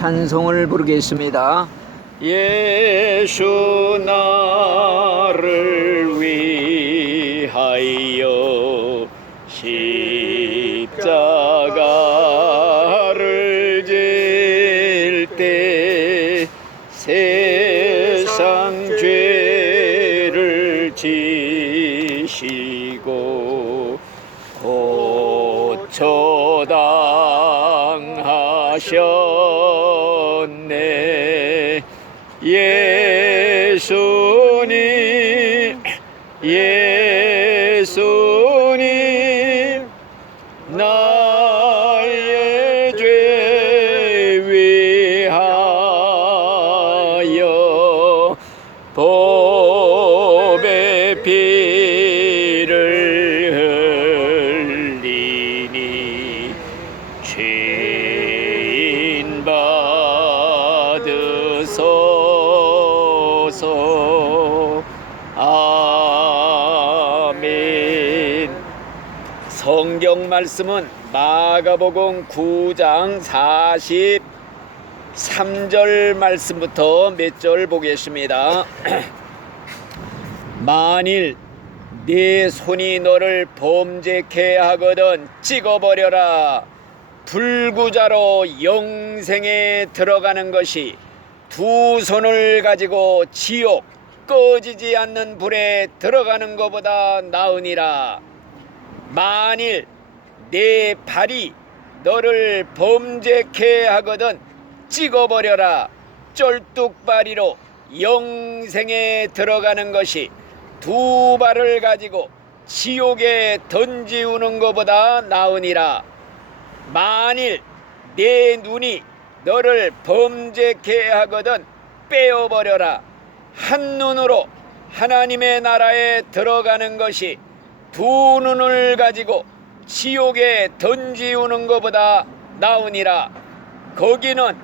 찬송을 부르겠습니다. 예수 나를 위하여 십자가를 질 때 세상 죄를 지시고 고초당하셨네. 예수님 예수님 나의 죄 위하여 법의 피를 흘리니 죄인 받으소서. 아멘. 성경 말씀은 마가복음 9장 43절 말씀부터 몇 절 보겠습니다. 만일 네 손이 너를 범죄케 하거든 찍어버려라. 불구자로 영생에 들어가는 것이 두 손을 가지고 지옥 꺼지지 않는 불에 들어가는 것보다 나으니라. 만일 내 발이 너를 범죄케 하거든 찍어버려라. 쫄뚝발이로 영생에 들어가는 것이 두 발을 가지고 지옥에 던지우는 것보다 나으니라. 만일 내 눈이 너를 범죄케 하거든 빼어버려라. 한 눈으로 하나님의 나라에 들어가는 것이 두 눈을 가지고 지옥에 던지우는 것보다 나으니라. 거기는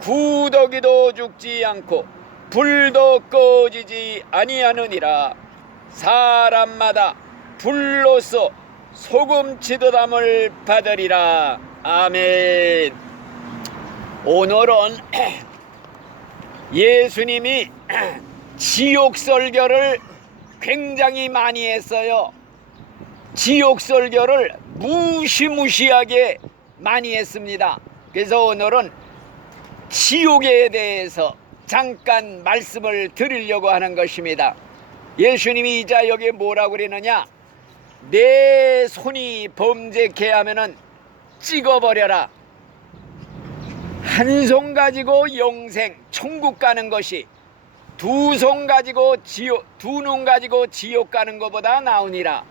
구더기도 죽지 않고 불도 꺼지지 아니하느니라. 사람마다 불로써 소금 치듯함을 받으리라. 아멘. 오늘은 예수님이 지옥 설교를 굉장히 많이 했어요. 지옥 설교를 무시무시하게 많이 했습니다. 그래서 오늘은 지옥에 대해서 잠깐 말씀을 드리려고 하는 것입니다. 예수님이 이자 여기 뭐라고 그러느냐? 내 손이 범죄케 하면은 찍어버려라. 한 손 가지고 영생 천국 가는 것이 두 손 가지고 두 눈 가지고 지옥 가는 것보다 나으니라.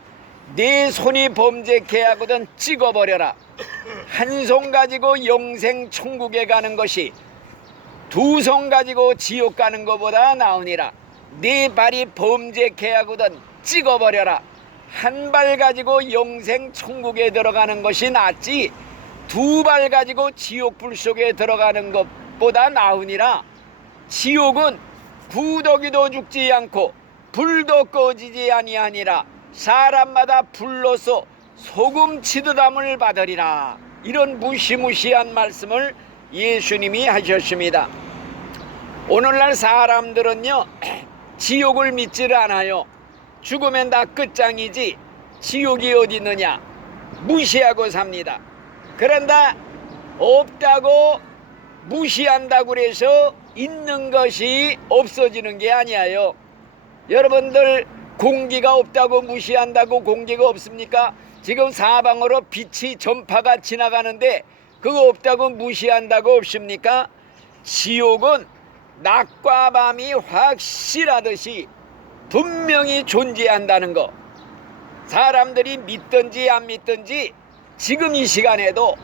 네 손이 범죄케 하거든 찍어버려라. 한 손 가지고 영생 천국에 가는 것이 두 손 가지고 지옥 가는 것보다 나으니라. 네 발이 범죄케 하거든 찍어버려라. 한 발 가지고 영생 천국에 들어가는 것이 낫지 두 발 가지고 지옥 불 속에 들어가는 것보다 나으니라. 지옥은 구더기도 죽지 않고 불도 꺼지지 아니하니라. 사람마다 불로서 소금 치듯함을 받으리라. 이런 무시무시한 말씀을 예수님이 하셨습니다. 오늘날 사람들은요 지옥을 믿지를 않아요. 죽으면 다 끝장이지 지옥이 어디 있느냐 무시하고 삽니다. 그런데 없다고 무시한다고 해서 있는 것이 없어지는 게 아니에요. 여러분들 공기가 없다고 무시한다고 공기가 없습니까? 지금 사방으로 빛이 전파가 지나가는데 그거 없다고 무시한다고 없습니까? 지옥은 낮과 밤이 확실하듯이 분명히 존재한다는 거. 사람들이 믿든지 안 믿든지 지금 이 시간에도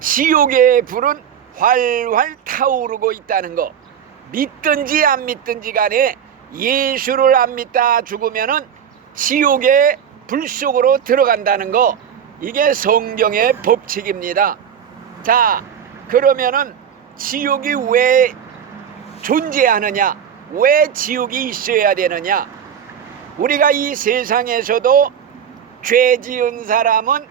지옥의 불은 활활 타오르고 있다는 거. 믿든지 안 믿든지 간에 예수를 안 믿다 죽으면은 지옥의 불 속으로 들어간다는 거. 이게 성경의 법칙입니다. 자, 그러면은 지옥이 왜 존재하느냐? 왜 지옥이 있어야 되느냐? 우리가 이 세상에서도 죄 지은 사람은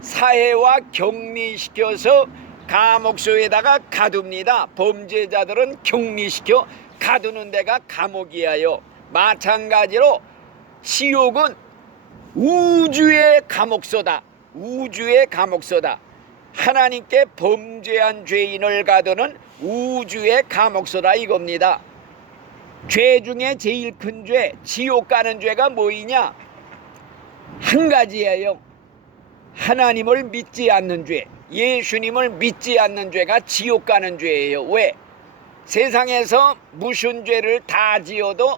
사회와 격리시켜서 감옥소에다가 가둡니다. 범죄자들은 격리시켜 가두는 데가 감옥이에요. 마찬가지로 지옥은 우주의 감옥소다. 우주의 감옥소다. 하나님께 범죄한 죄인을 가두는 우주의 감옥소다 이겁니다. 죄 중에 제일 큰 죄, 지옥 가는 죄가 뭐이냐? 한 가지예요. 하나님을 믿지 않는 죄, 예수님을 믿지 않는 죄가 지옥 가는 죄예요. 왜? 세상에서 무슨 죄를 다 지어도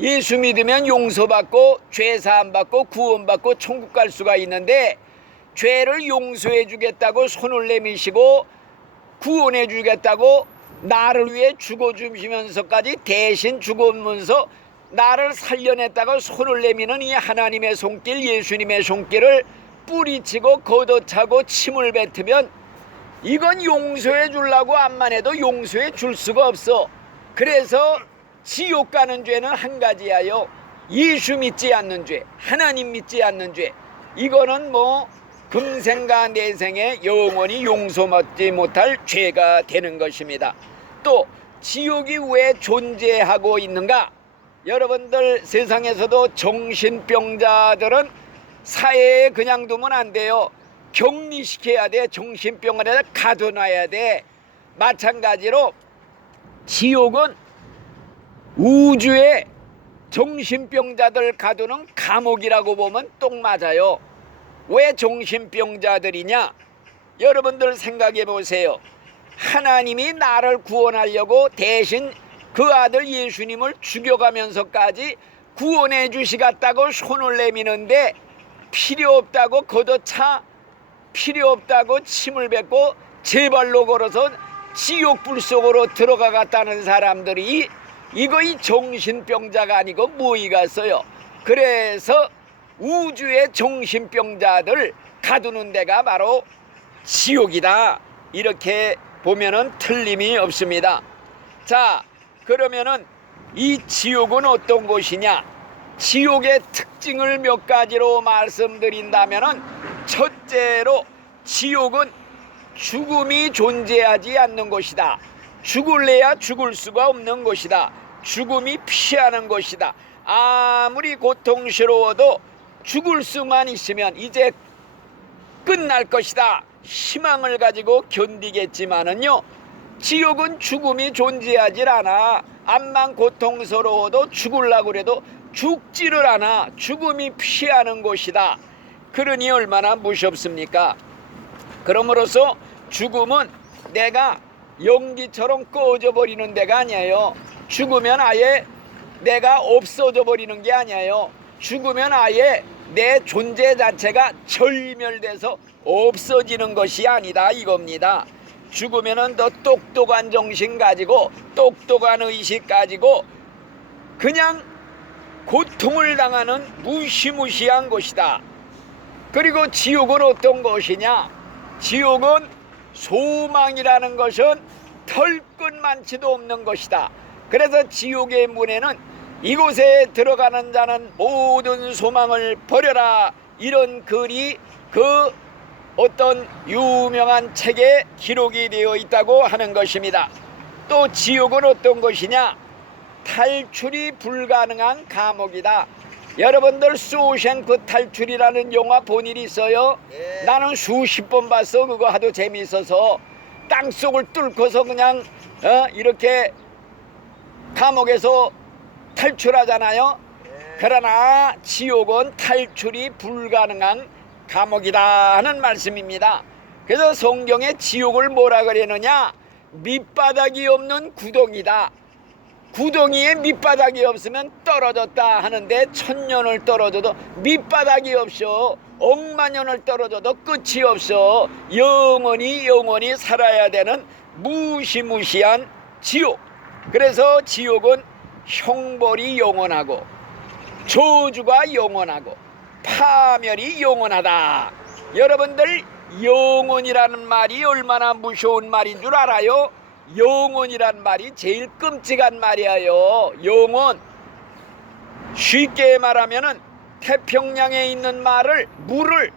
예수 믿으면 용서받고 죄사함 받고 구원받고 천국 갈 수가 있는데, 죄를 용서해 주겠다고 손을 내미시고 구원해 주겠다고 나를 위해 죽어주시면서까지 대신 죽으면서 나를 살려냈다고 손을 내미는 이 하나님의 손길, 예수님의 손길을 뿌리치고 걷어차고 침을 뱉으면 이건 용서해 주려고 암만 해도 용서해 줄 수가 없어. 그래서 지옥 가는 죄는 한 가지야요. 예수 믿지 않는 죄, 하나님 믿지 않는 죄. 이거는 뭐 금생과 내생에 영원히 용서받지 못할 죄가 되는 것입니다. 또 지옥이 왜 존재하고 있는가? 여러분들, 세상에서도 정신병자들은 사회에 그냥 두면 안 돼요. 격리시켜야 돼. 정신병원에다 가둬놔야 돼. 마찬가지로 지옥은 우주에 정신병자들 가두는 감옥이라고 보면 똑 맞아요. 왜 정신병자들이냐? 여러분들 생각해 보세요. 하나님이 나를 구원하려고 대신 그 아들 예수님을 죽여가면서까지 구원해 주시겠다고 손을 내미는데 필요 없다고 걷어차, 필요 없다고 침을 뱉고 제 발로 걸어서 지옥불 속으로 들어가갔다는 사람들이 이거 이 정신병자가 아니고 뭐이겠어요. 그래서 우주의 정신병자들 가두는 데가 바로 지옥이다. 이렇게 보면은 틀림이 없습니다. 자, 그러면은 이 지옥은 어떤 곳이냐? 지옥의 특징을 몇 가지로 말씀드린다면은, 첫째로 지옥은 죽음이 존재하지 않는 곳이다. 죽을래야 죽을 수가 없는 곳이다. 죽음이 피하는 곳이다. 아무리 고통스러워도 죽을 수만 있으면 이제 끝날 것이다. 희망을 가지고 견디겠지만은요, 지옥은 죽음이 존재하질 않아. 암만 고통스러워도 죽으려고 그래도 죽지를 않아. 죽음이 피하는 곳이다. 그러니 얼마나 무섭습니까? 그러므로서 죽음은 내가 연기처럼 꺼져 버리는 데가 아니에요. 죽으면 아예 내가 없어져 버리는 게 아니에요. 죽으면 아예 내 존재 자체가 절멸돼서 없어지는 것이 아니다 이겁니다. 죽으면은 더 똑똑한 정신 가지고 똑똑한 의식 가지고 그냥 고통을 당하는 무시무시한 것이다. 그리고 지옥은 어떤 것이냐? 지옥은 소망이라는 것은 털끝만치도 없는 것이다. 그래서 지옥의 문에는 이곳에 들어가는 자는 모든 소망을 버려라, 이런 글이 그 어떤 유명한 책에 기록이 되어 있다고 하는 것입니다. 또 지옥은 어떤 것이냐? 탈출이 불가능한 감옥이다. 여러분들 쇼생크 탈출이라는 영화 본 일 있어요? 네. 나는 수십 번 봤어. 그거 하도 재미있어서. 땅속을 뚫고서 그냥 이렇게 감옥에서 탈출하잖아요. 네. 그러나 지옥은 탈출이 불가능한 감옥이다 하는 말씀입니다. 그래서 성경에 지옥을 뭐라 그러느냐? 밑바닥이 없는 구덩이다. 구덩이에 밑바닥이 없으면 떨어졌다 하는데, 천년을 떨어져도 밑바닥이 없어. 억만년을 떨어져도 끝이 없어. 영원히 살아야 되는 무시무시한 지옥. 그래서 지옥은 형벌이 영원하고 저주가 영원하고 파멸이 영원하다. 여러분들, 영원이라는 말이 얼마나 무서운 말인 줄 알아요? 영원이란 말이 제일 끔찍한 말이에요. 영원. 쉽게 말하면은 태평양에 있는 물을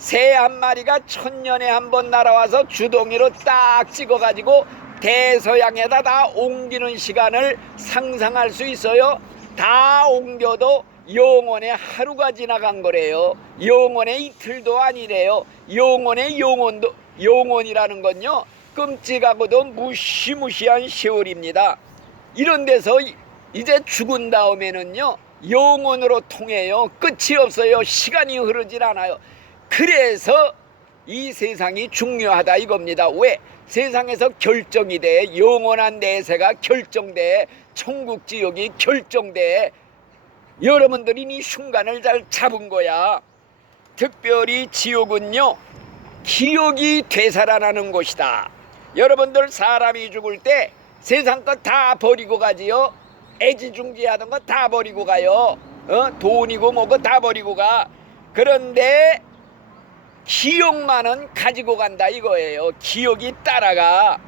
새 한 마리가 1000년에 한 번 날아와서 주둥이로 딱 찍어가지고 대서양에다 다 옮기는 시간을 상상할 수 있어요? 다 옮겨도 영원의 하루가 지나간 거래요. 영원의 이틀도 아니래요. 영원이라는 건요, 끔찍하고도 무시무시한 세월입니다. 이런 데서 이제 죽은 다음에는요, 영원으로 통해요. 끝이 없어요. 시간이 흐르질 않아요. 그래서 이 세상이 중요하다 이겁니다. 왜? 세상에서 결정이 돼. 영원한 내세가 결정돼. 천국 지옥이 결정돼. 여러분들이 이 순간을 잘 잡은 거야. 특별히 지옥은요, 기억이 되살아나는 곳이다. 여러분들 사람이 죽을 때 세상 것 다 버리고 가지요. 애지중지하던 거 다 버리고 가요. 돈이고 뭐고 다 버리고 가. 그런데 기억만은 가지고 간다 이거예요. 기억이 따라가.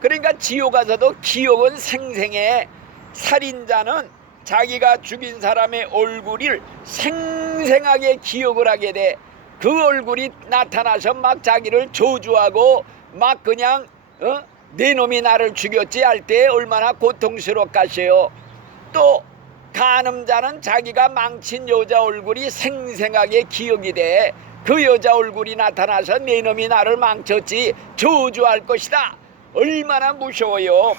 그러니까 지옥 가서도 기억은 생생해. 살인자는 자기가 죽인 사람의 얼굴을 생생하게 기억을 하게 돼. 그 얼굴이 나타나서 막 자기를 저주하고 막 그냥 내 놈이 나를 죽였지 할 때 얼마나 고통스럽겠어요. 또 간음자는 자기가 망친 여자 얼굴이 생생하게 기억이 돼. 그 여자 얼굴이 나타나서 내 놈이 나를 망쳤지 저주할 것이다. 얼마나 무서워요.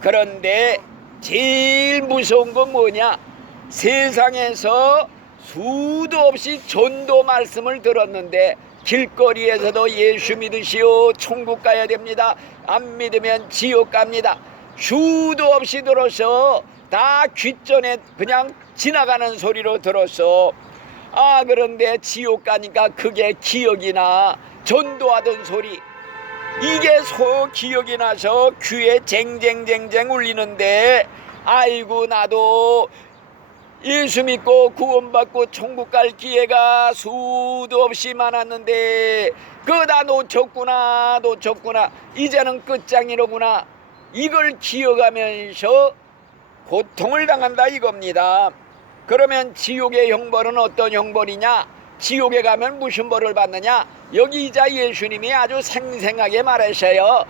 그런데 제일 무서운 건 뭐냐? 세상에서 수도 없이 전도 말씀을 들었는데 길거리에서도 예수 믿으시오, 천국 가야 됩니다, 안 믿으면 지옥 갑니다, 수도 없이 들어서 다 귓전에 그냥 지나가는 소리로 들었어. 그런데 지옥 가니까 그게 기억이 나. 전도하던 소리 이게 기억이 나서 귀에 쟁쟁쟁쟁 울리는데, 아이고 나도 예수 믿고 구원받고 천국 갈 기회가 수도 없이 많았는데 그거 다 놓쳤구나. 이제는 끝장이로구나. 이걸 기억하면서 고통을 당한다 이겁니다. 그러면 지옥의 형벌은 어떤 형벌이냐? 지옥에 가면 무슨 벌을 받느냐? 여기 이자 예수님이 아주 생생하게 말하셔요.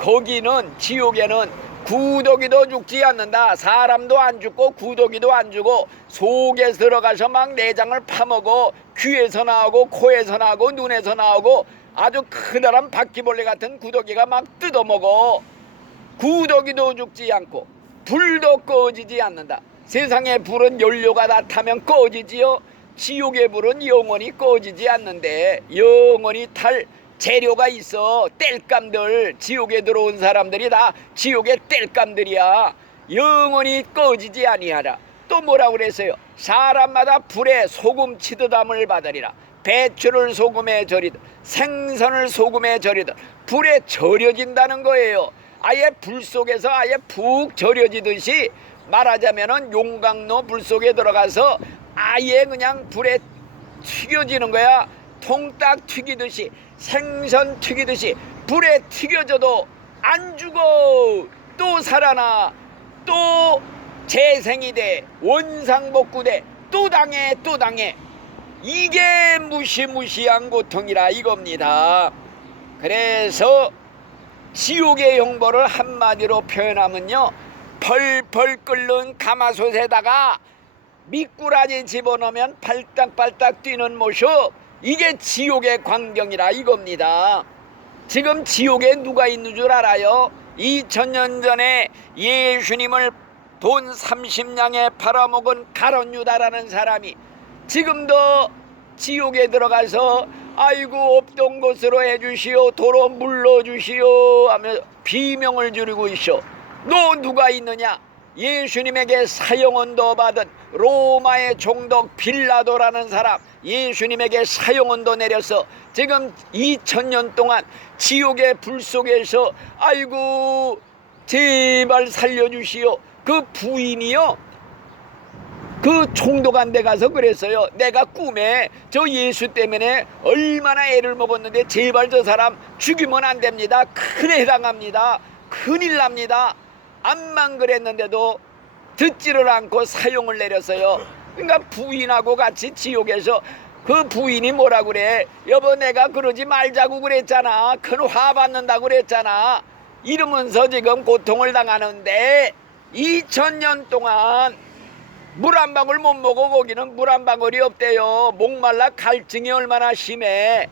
거기는, 지옥에는 구더기도 죽지 않는다. 사람도 안 죽고 구더기도 안 죽고 속에 들어가서 막 내장을 파먹어. 귀에서 나오고 코에서 나오고 눈에서 나오고 아주 크다란 바퀴벌레 같은 구더기가 막 뜯어먹어. 구더기도 죽지 않고 불도 꺼지지 않는다. 세상의 불은 연료가 다 타면 꺼지지요. 지옥의 불은 영원히 꺼지지 않는데 영원히 탈 재료가 있어. 땔감들, 지옥에 들어온 사람들이 다 지옥의 땔감들이야. 영원히 꺼지지 아니하라. 또 뭐라고 그랬어요? 사람마다 불에 소금 치듯함을 받으리라. 배추를 소금에 절이듯 생선을 소금에 절이듯 불에 절여진다는 거예요. 아예 불 속에서 아예 푹 절여지듯이, 말하자면은 용광로 불 속에 들어가서 아예 그냥 불에 튀겨지는 거야. 통딱 튀기듯이, 생선 튀기듯이 불에 튀겨져도 안 죽어. 또 살아나. 또 재생이 돼. 원상복구돼. 또 당해. 이게 무시무시한 고통이라 이겁니다. 그래서 지옥의 형벌을 한마디로 표현하면요, 펄펄 끓는 가마솥에다가 미꾸라지 집어넣으면 발딱발딱 뛰는 모습, 이게 지옥의 광경이라 이겁니다. 지금 지옥에 누가 있는 줄 알아요? 2000년 전에 예수님을 돈 30냥에 팔아먹은 가룟 유다라는 사람이 지금도 지옥에 들어가서 아이고 없던 것으로 해주시오, 도로 물러주시오 하며 비명을 지르고 있어. 너 누가 있느냐? 예수님에게 사형언도 받은 로마의 총독 빌라도라는 사람, 예수님에게 사형언도 내려서 지금 2000년 동안 지옥의 불 속에서 아이고 제발 살려주시오. 그 부인이요, 그 총독한테 가서 그랬어요. 내가 꿈에 저 예수 때문에 얼마나 애를 먹었는데 제발 저 사람 죽이면 안 됩니다. 큰애 당합니다. 큰일 납니다. 암만 그랬는데도 듣지를 않고 사형을 내렸어요. 그러니까 부인하고 같이 지옥에서 그 부인이 뭐라 그래? 여보 내가 그러지 말자고 그랬잖아. 큰 화 받는다고 그랬잖아. 이러면서 지금 고통을 당하는데 2000년 동안 물 한 방울 못 먹어. 거기는 물 한 방울이 없대요. 목말라 갈증이 얼마나 심해.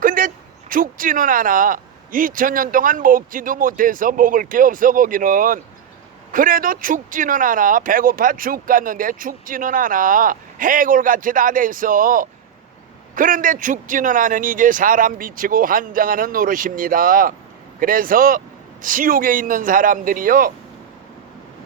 근데 죽지는 않아. 2000년 동안 먹지도 못해서 먹을 게 없어 거기는. 그래도 죽지는 않아. 배고파 죽겠는데 죽지는 않아. 해골같이 다 됐어. 그런데 죽지는 않은 이게 사람 미치고 환장하는 노릇입니다. 그래서 지옥에 있는 사람들이요,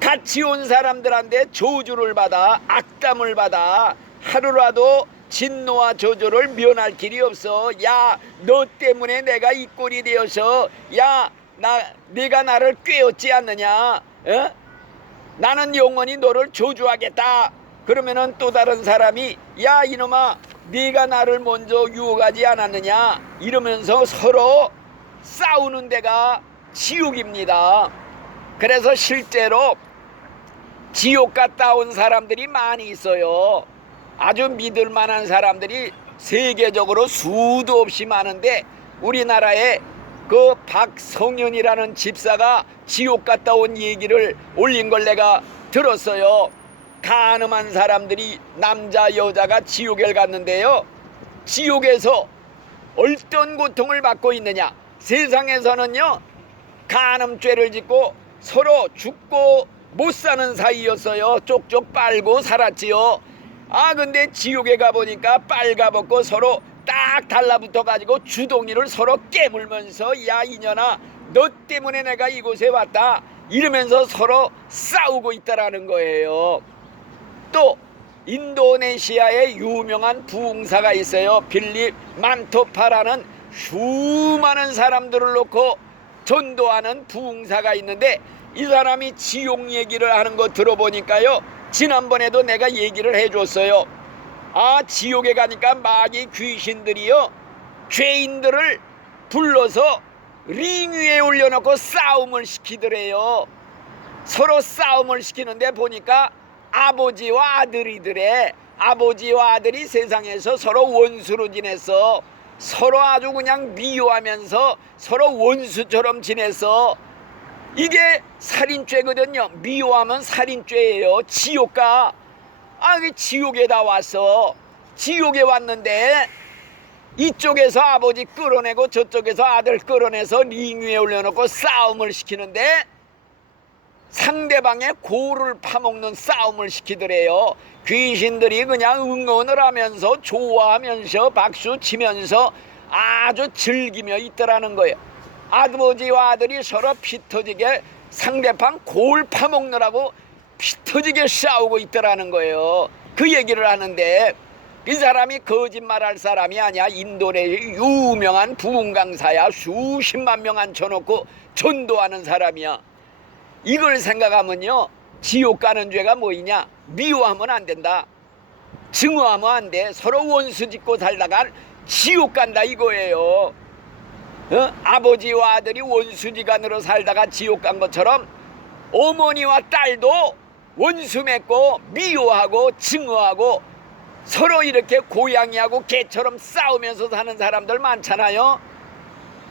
같이 온 사람들한테 저주를 받아, 악담을 받아, 하루라도 진노와 저주를 면할 길이 없어. 야, 너 때문에 내가 이 꼴이 되어서, 야, 네가 나를 꾀었지 않느냐? 어? 나는 영원히 너를 저주하겠다. 그러면은 또 다른 사람이, 야 이놈아, 네가 나를 먼저 유혹하지 않았느냐? 이러면서 서로 싸우는 데가 지옥입니다. 그래서 실제로 지옥 갔다 온 사람들이 많이 있어요. 아주 믿을 만한 사람들이 세계적으로 수도 없이 많은데, 우리나라에 그 박성현이라는 집사가 지옥 갔다 온 얘기를 올린 걸 내가 들었어요. 가늠한 사람들이, 남자 여자가 지옥에 갔는데요, 지옥에서 어떤 고통을 받고 있느냐? 세상에서는요 간음죄를 짓고 서로 죽고 못 사는 사이였어요. 쪽쪽 빨고 살았지요. 근데 지옥에 가보니까 빨가벗고 서로 딱 달라붙어 가지고 주둥이를 서로 깨물면서, 야 이년아, 너 때문에 내가 이곳에 왔다, 이러면서 서로 싸우고 있다라는 거예요. 또 인도네시아에 유명한 부흥사가 있어요. 필립 만토파라는 수많은 사람들을 놓고 전도하는 부흥사가 있는데, 이 사람이 지옥 얘기를 하는 거 들어보니까요, 지난번에도 내가 얘기를 해줬어요. 지옥에 가니까 마귀 귀신들이요, 죄인들을 불러서 링 위에 올려놓고 싸움을 시키더래요. 서로 싸움을 시키는데 보니까 아버지와 아들이더래. 아버지와 아들이 세상에서 서로 원수로 지냈어. 서로 아주 그냥 미워하면서 서로 원수처럼 지냈어. 이게 살인죄거든요. 미워하면 살인죄예요. 지옥가. 그 지옥에다 왔어. 지옥에 왔는데 이쪽에서 아버지 끌어내고 저쪽에서 아들 끌어내서 링 위에 올려놓고 싸움을 시키는데, 상대방의 고를 파먹는 싸움을 시키더래요. 귀신들이 그냥 응원을 하면서 좋아하면서 박수 치면서 아주 즐기며 있더라는 거예요. 아버지와 아들이 서로 피 터지게 상대방 골 파먹느라고 피 터지게 싸우고 있더라는 거예요. 그 얘기를 하는데, 이 사람이 거짓말할 사람이 아니야. 인도네시아 유명한 부흥 강사야. 수십만 명 앉혀놓고 전도하는 사람이야. 이걸 생각하면요, 지옥 가는 죄가 뭐이냐? 미워하면 안 된다. 증오하면 안 돼. 서로 원수 짓고 살다가 지옥 간다 이거예요. 아버지와 아들이 원수지간으로 살다가 지옥 간 것처럼 어머니와 딸도 원수 맺고 미워하고 증오하고 서로 이렇게 고양이하고 개처럼 싸우면서 사는 사람들 많잖아요.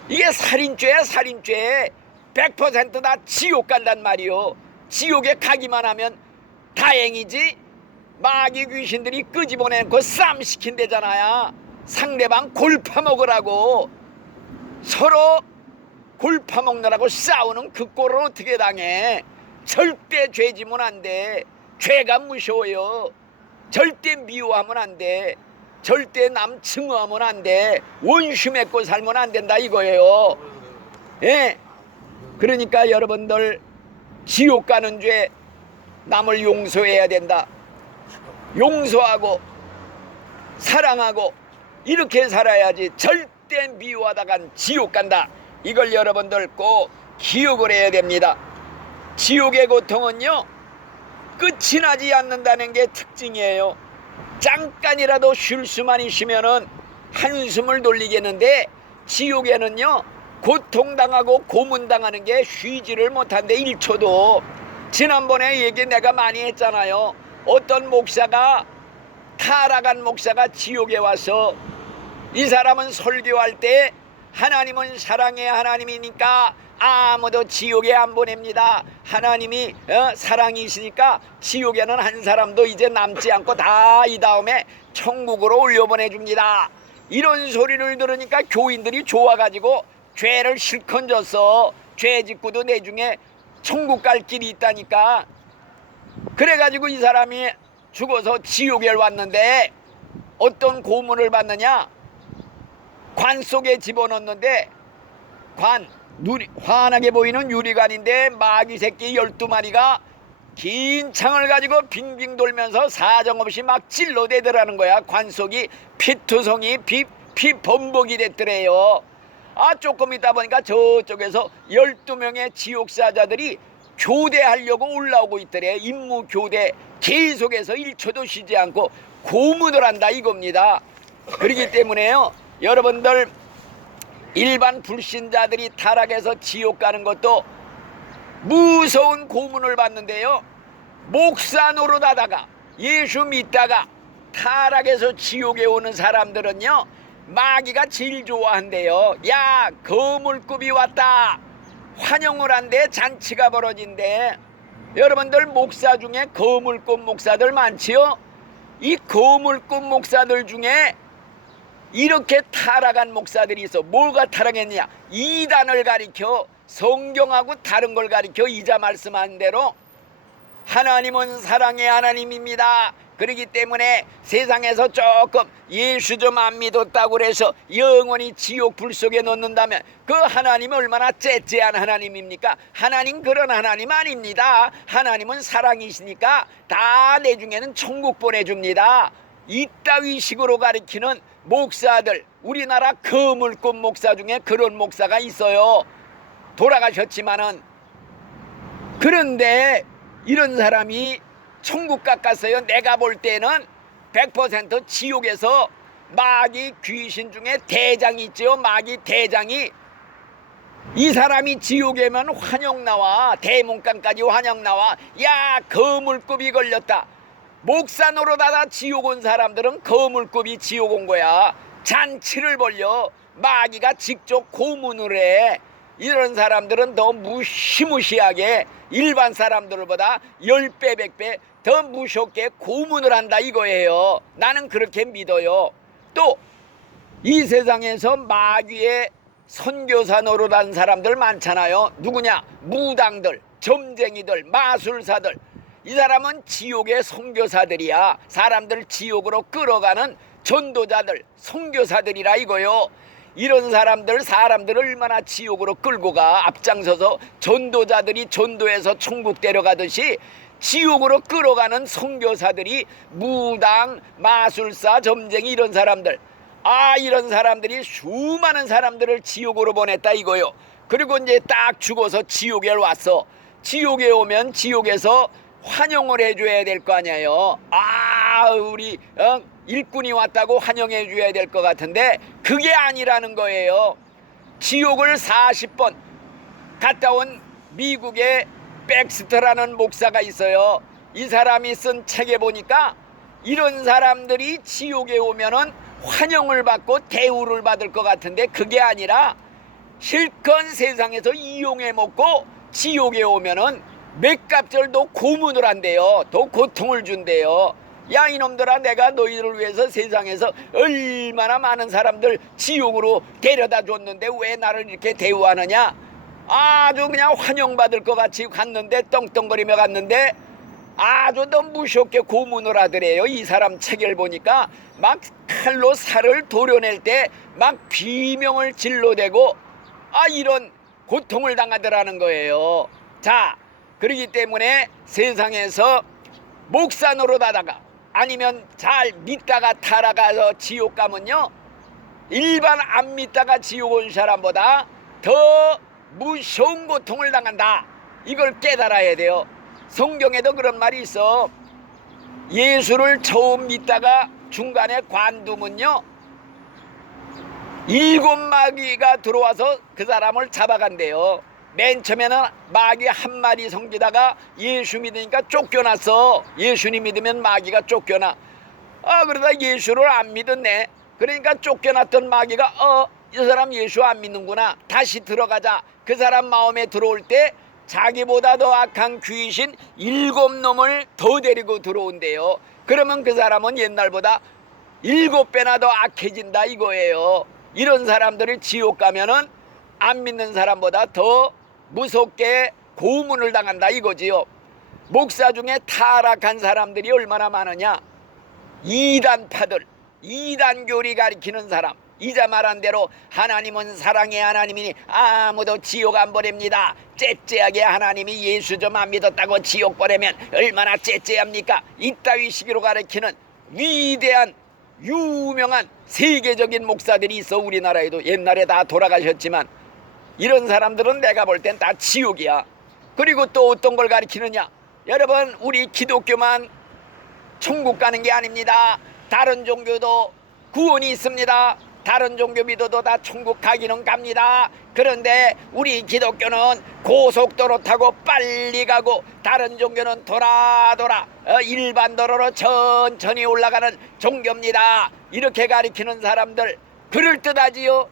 이게 살인죄야. 살인죄. 100% 다 지옥 간단 말이요. 지옥에 가기만 하면 다행이지, 마귀 귀신들이 끄집어내고 싸움 시킨대잖아요. 상대방 골 파먹으라고, 서로 골 파먹느라고 싸우는 그 꼴을 어떻게 당해. 절대 죄 지면 안 돼. 죄가 무서워요. 절대 미워하면 안 돼. 절대 남 증오하면 안 돼. 원수 맺고 살면 안 된다 이거예요. 예. 그러니까 여러분들, 지옥 가는 죄 남을 용서해야 된다. 용서하고 사랑하고 이렇게 살아야지. 절대 미워하다간 지옥 간다. 이걸 여러분들 꼭 기억을 해야 됩니다. 지옥의 고통은요, 끝이 나지 않는다는 게 특징이에요. 잠깐이라도 쉴 수만 있으면은 한숨을 돌리겠는데, 지옥에는요 고통당하고 고문당하는 게 쉬지를 못한대. 1초도. 지난번에 얘기 내가 많이 했잖아요. 어떤 목사가 타락한 목사가 지옥에 와서 이 사람은 설교할 때 하나님은 사랑의 하나님이니까 아무도 지옥에 안 보냅니다. 하나님이 사랑이시니까 지옥에는 한 사람도 이제 남지 않고 다 이 다음에 천국으로 올려보내줍니다. 이런 소리를 들으니까 교인들이 좋아가지고 죄를 실컷 져서 죄 짓고도 내중에 천국 갈 길이 있다니까. 그래가지고 이 사람이 죽어서 지옥에 왔는데 어떤 고문을 받느냐. 관 속에 집어넣는데 환하게 보이는 유리관인데 마귀 새끼 12마리가 긴 창을 가지고 빙빙 돌면서 사정없이 막 찔러대더라는 거야. 관 속이 피투성이 피범벅이 됐더래요. 조금 있다 보니까 저쪽에서 12명의 지옥사자들이 교대하려고 올라오고 있더래. 임무교대 계속해서 1초도 쉬지 않고 고문을 한다 이겁니다. 그렇기 때문에요, 여러분들 일반 불신자들이 타락해서 지옥 가는 것도 무서운 고문을 받는데요, 목사 노릇하다가 예수 믿다가 타락해서 지옥에 오는 사람들은요, 마귀가 제일 좋아한대요. 야, 거물급이 왔다, 환영을 한대. 잔치가 벌어진대. 여러분들 목사 중에 거물급 목사들 많지요? 이 거물급 목사들 중에 이렇게 타락한 목사들이 있어. 뭐가 타락했냐? 이단을 가리켜 성경하고 다른 걸 가리켜 이자 말씀한 대로 하나님은 사랑의 하나님입니다. 그렇기 때문에 세상에서 조금 예수 좀 안 믿었다고 그래서 영원히 지옥 불 속에 넣는다면 그 하나님은 얼마나 째째한 하나님입니까? 하나님 그런 하나님 아닙니다. 하나님은 사랑이시니까 다 내중에는 천국 보내줍니다. 이따위 식으로 가리키는 목사들, 우리나라 거물급 목사 중에 그런 목사가 있어요. 돌아가셨지만은. 그런데 이런 사람이 천국 깎았어요. 내가 볼 때는 100% 지옥에서 마귀 귀신 중에 대장이 있죠. 마귀 대장이. 이 사람이 지옥에면 환영 나와. 대문간까지 환영 나와. 야, 거물급이 걸렸다. 목사 노릇하다 지옥 온 사람들은 거물급이 지옥 온 거야. 잔치를 벌려. 마귀가 직접 고문을 해. 이런 사람들은 더 무시무시하게 일반 사람들보다 10배 100배 더 무섭게 고문을 한다 이거예요. 나는 그렇게 믿어요. 또 이 세상에서 마귀의 선교사 노릇한 사람들 많잖아요. 누구냐? 무당들, 점쟁이들, 마술사들. 이 사람은 지옥의 선교사들이야. 사람들 지옥으로 끌어가는 전도자들, 선교사들이라 이거요. 이런 사람들을 얼마나 지옥으로 끌고 가. 앞장서서 전도자들이 전도해서 천국 데려가듯이 지옥으로 끌어가는 선교사들이 무당, 마술사, 점쟁이 이런 사람들. 이런 사람들이 수많은 사람들을 지옥으로 보냈다 이거요. 그리고 이제 딱 죽어서 지옥에 왔어. 지옥에 오면 지옥에서 환영을 해줘야 될 거 아니에요. 우리 일꾼이 왔다고 환영해 줘야 될 것 같은데 그게 아니라는 거예요. 지옥을 40번 갔다 온 미국의 백스터라는 목사가 있어요. 이 사람이 쓴 책에 보니까 이런 사람들이 지옥에 오면은 환영을 받고 대우를 받을 것 같은데 그게 아니라 실컷 세상에서 이용해 먹고 지옥에 오면은 몇 갑절도 고문을 한대요. 더 고통을 준대요. 야, 이놈들아, 내가 너희를 위해서 세상에서 얼마나 많은 사람들 지옥으로 데려다 줬는데 왜 나를 이렇게 대우하느냐? 아주 그냥 환영받을 것 같이 갔는데, 떵떵거리며 갔는데 아주 너무 무섭게 고문을 하더래요. 이 사람 책을 보니까 막 칼로 살을 도려낼 때 막 비명을 질러대고 이런 고통을 당하더라는 거예요. 자, 그렇기 때문에 세상에서 목사 노릇하다가 아니면 잘 믿다가 타락해서 지옥 가면요, 일반 안 믿다가 지옥 온 사람보다 더 무서운 고통을 당한다. 이걸 깨달아야 돼요. 성경에도 그런 말이 있어. 예수를 처음 믿다가 중간에 관두면요, 7 마귀가 들어와서 그 사람을 잡아간대요. 맨 처음에는 마귀 한 마리 섬기다가 예수 믿으니까 쫓겨났어. 예수님 믿으면 마귀가 쫓겨나. 그러다 예수를 안 믿었네. 그러니까 쫓겨났던 마귀가 이 사람 예수 안 믿는구나, 다시 들어가자. 그 사람 마음에 들어올 때 자기보다 더 악한 귀신 7놈을 더 데리고 들어온대요. 그러면 그 사람은 옛날보다 7배나 더 악해진다 이거예요. 이런 사람들이 지옥 가면은 안 믿는 사람보다 더 무섭게 고문을 당한다 이거지요. 목사 중에 타락한 사람들이 얼마나 많으냐. 이단파들, 이단교리 가리키는 사람, 이자 말한 대로 하나님은 사랑의 하나님이니 아무도 지옥 안 보냅니다. 째째하게 하나님이 예수 좀 안 믿었다고 지옥 보내면 얼마나 째째합니까? 이따위 시기로 가리키는 위대한 유명한 세계적인 목사들이 있어. 우리나라에도 옛날에 다 돌아가셨지만 이런 사람들은 내가 볼 땐 다 지옥이야. 그리고 또 어떤 걸 가리키느냐. 여러분, 우리 기독교만 천국 가는 게 아닙니다. 다른 종교도 구원이 있습니다. 다른 종교 믿어도 다 천국 가기는 갑니다. 그런데 우리 기독교는 고속도로 타고 빨리 가고 다른 종교는 돌아 일반 도로로 천천히 올라가는 종교입니다. 이렇게 가리키는 사람들 그럴듯하지요.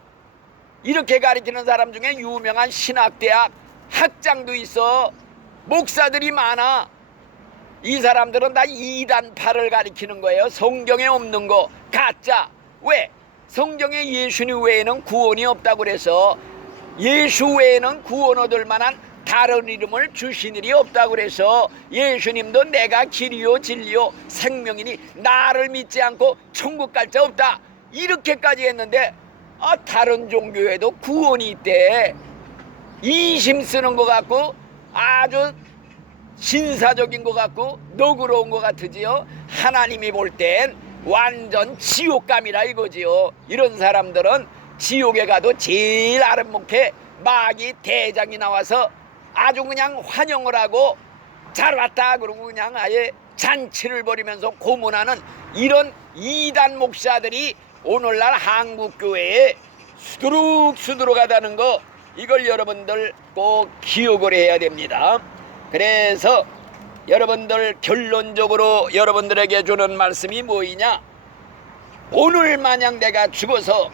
이렇게 가리키는 사람 중에 유명한 신학대학 학장도 있어. 목사들이 많아. 이 사람들은 다 이단파를 가리키는 거예요. 성경에 없는 거 가짜. 왜? 성경에 예수님 외에는 구원이 없다고 그래서 예수 외에는 구원 얻을 만한 다른 이름을 주신 일이 없다고 그래서 예수님도 내가 길이요 진리요 생명이니 나를 믿지 않고 천국 갈 자 없다 이렇게까지 했는데 다른 종교에도 구원이 있대. 이심 쓰는 것 같고 아주 신사적인 것 같고 너그러운 것 같으지요. 하나님이 볼 땐 완전 지옥감이라 이거지요. 이런 사람들은 지옥에 가도 제일 아름먹게 마귀 대장이 나와서 아주 그냥 환영을 하고 잘 왔다 그러고 그냥 아예 잔치를 벌이면서 고문하는 이런 이단 목사들이 오늘날 한국교회에 수두룩 하다는 거, 이걸 여러분들 꼭 기억을 해야 됩니다. 그래서 여러분들 결론적으로 여러분들에게 주는 말씀이 뭐이냐. 오늘 만약 내가 죽어서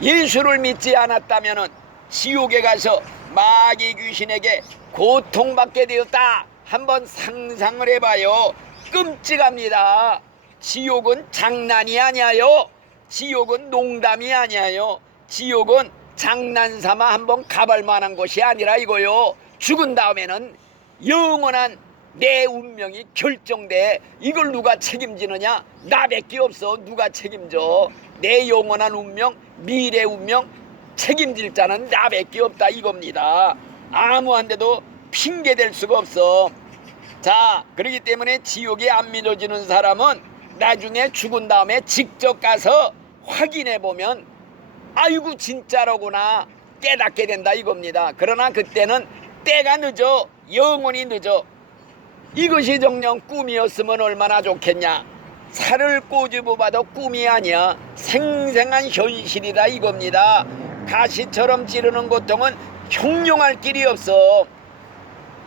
예수를 믿지 않았다면 지옥에 가서 마귀 귀신에게 고통받게 되었다. 한번 상상을 해봐요. 끔찍합니다. 지옥은 장난이 아니에요. 지옥은 농담이 아니에요. 지옥은 장난삼아 한번 가볼 만한 곳이 아니라 이거요. 죽은 다음에는 영원한 내 운명이 결정돼. 이걸 누가 책임지느냐? 나밖에 없어. 누가 책임져? 내 영원한 운명, 미래 운명 책임질 자는 나밖에 없다 이겁니다. 아무한테도 핑계댈 수가 없어. 자, 그렇기 때문에 지옥에 안 믿어지는 사람은 나중에 죽은 다음에 직접 가서 확인해 보면 아이고 진짜로구나 깨닫게 된다 이겁니다. 그러나 그때는 때가 늦어. 영원히 늦어. 이것이 정녕 꿈이었으면 얼마나 좋겠냐. 살을 꼬집어 봐도 꿈이 아니야. 생생한 현실이다 이겁니다. 가시처럼 찌르는 고통은 형용할 길이 없어.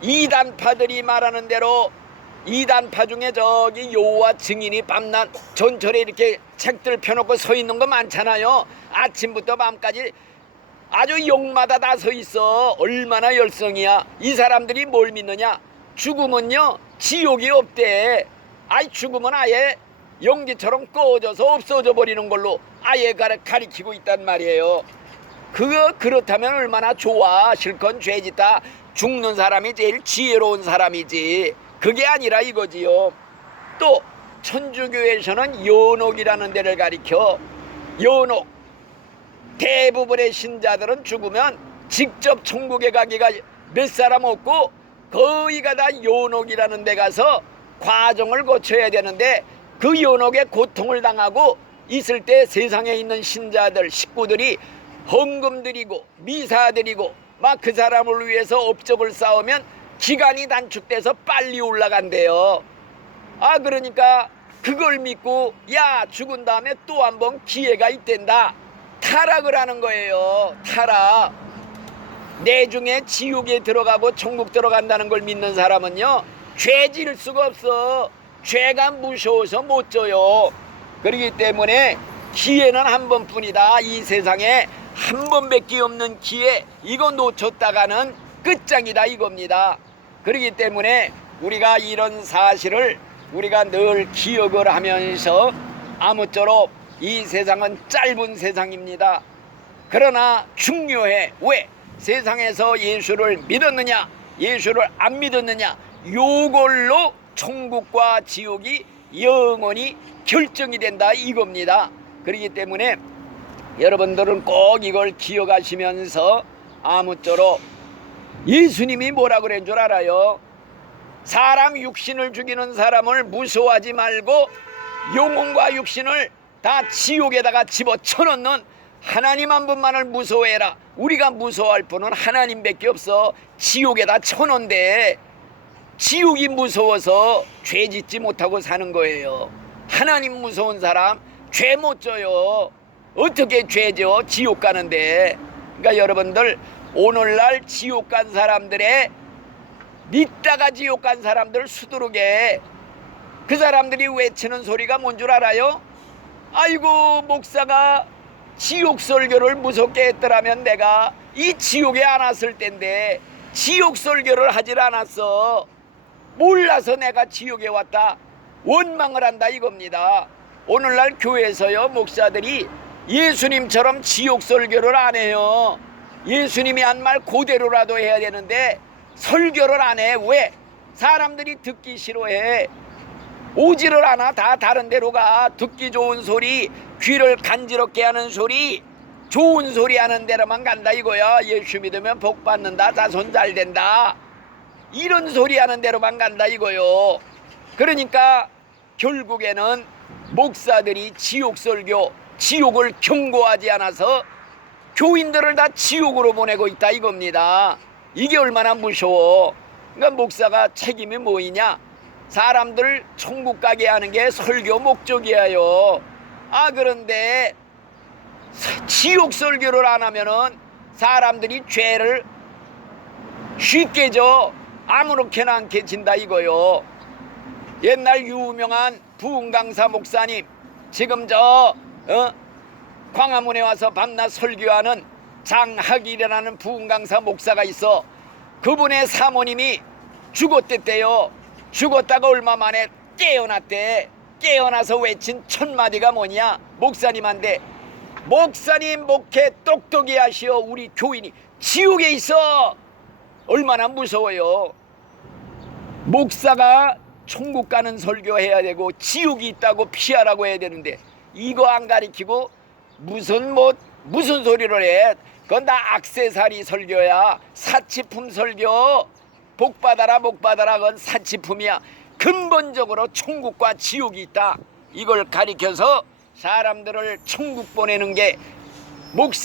이단파들이 말하는 대로 이단파 중에 저기 여호와 증인이 밤낮 전철에 이렇게 책들 펴놓고 서 있는 거 많잖아요. 아침부터 밤까지 아주 용마다 다 서 있어. 얼마나 열성이야. 이 사람들이 뭘 믿느냐. 죽으면요 지옥이 없대. 죽으면 아예 연기처럼 꺼져서 없어져 버리는 걸로 아예 가리키고 있단 말이에요. 그렇다면 얼마나 좋아. 실컷 죄짓다 죽는 사람이 제일 지혜로운 사람이지. 그게 아니라 이거지요. 또 천주교에서는 연옥이라는 데를 가리켜. 연옥, 대부분의 신자들은 죽으면 직접 천국에 가기가 몇 사람 없고 거의가 다 연옥이라는 데 가서 과정을 거쳐야 되는데 그 연옥에 고통을 당하고 있을 때 세상에 있는 신자들 식구들이 헌금 드리고 미사 드리고 막 그 사람을 위해서 업적을 쌓으면 기간이 단축돼서 빨리 올라간대요. 그러니까 그걸 믿고 야 죽은 다음에 또 한 번 기회가 있댄다. 타락을 하는 거예요. 타락. 내중에 지옥에 들어가고 천국 들어간다는 걸 믿는 사람은요 죄 지을 수가 없어. 죄가 무서워서 못 져요. 그렇기 때문에 기회는 한 번뿐이다. 이 세상에 한 번밖에 없는 기회, 이거 놓쳤다가는 끝장이다 이겁니다. 그렇기 때문에 우리가 이런 사실을 우리가 늘 기억을 하면서 아무쪼록 이 세상은 짧은 세상입니다. 그러나 중요해. 왜? 세상에서 예수를 믿었느냐, 예수를 안 믿었느냐, 요걸로 천국과 지옥이 영원히 결정이 된다 이겁니다. 그렇기 때문에 여러분들은 꼭 이걸 기억하시면서 아무쪼록 예수님이 뭐라 그런 줄 알아요? 사람 육신을 죽이는 사람을 무서워하지 말고 영혼과 육신을 다 지옥에다가 집어쳐넣는 하나님 한 분만을 무서워해라. 우리가 무서워할 분은 하나님밖에 없어. 지옥에다 쳐놓은데 지옥이 무서워서 죄 짓지 못하고 사는 거예요. 하나님 무서운 사람 죄 못 져요. 어떻게 죄죠? 지옥 가는데. 그러니까 여러분들 오늘날 지옥 간 사람들의 믿다가 지옥 간 사람들 수두룩에 그 사람들이 외치는 소리가 뭔 줄 알아요? 아이고 목사가 지옥 설교를 무섭게 했더라면 내가 이 지옥에 안 왔을 텐데 지옥 설교를 하질 않았어. 몰라서 내가 지옥에 왔다. 원망을 한다 이겁니다. 오늘날 교회에서요 목사들이 예수님처럼 지옥 설교를 안 해요. 예수님이 한 말 그대로라도 해야 되는데 설교를 안 해. 왜? 사람들이 듣기 싫어해. 오지를 않아. 다 다른 데로 가. 듣기 좋은 소리, 귀를 간지럽게 하는 소리, 좋은 소리 하는 데로만 간다 이거야. 예수 믿으면 복 받는다, 자손 잘 된다, 이런 소리 하는 데로만 간다 이거요. 그러니까 결국에는 목사들이 지옥 설교, 지옥을 경고하지 않아서 교인들을 다 지옥으로 보내고 있다 이겁니다. 이게 얼마나 무서워. 그러니까 목사가 책임이 뭐이냐? 사람들 천국 가게 하는 게 설교 목적이에요. 그런데 지옥 설교를 안 하면은 사람들이 죄를 쉽게 져 아무렇게나 않게 진다 이거요. 옛날 유명한 부흥강사 목사님, 지금 광화문에 와서 밤낮 설교하는 장학일이라는 부흥강사 목사가 있어. 그분의 사모님이 죽었댔대요. 죽었다가 얼마 만에 깨어났대. 깨어나서 외친 첫 마디가 뭐냐? 목사님한테, 목사님 목회 똑똑히 하시오. 우리 교인이 지옥에 있어. 얼마나 무서워요. 목사가 천국 가는 설교해야 되고 지옥이 있다고 피하라고 해야 되는데 이거 안 가리키고 무슨 소리를 해. 그건 다 액세서리 설교야. 사치품 설교. 복받아라 복받아라, 그건 사치품이야. 근본적으로 천국과 지옥이 있다, 이걸 가리켜서 사람들을 천국 보내는 게 목사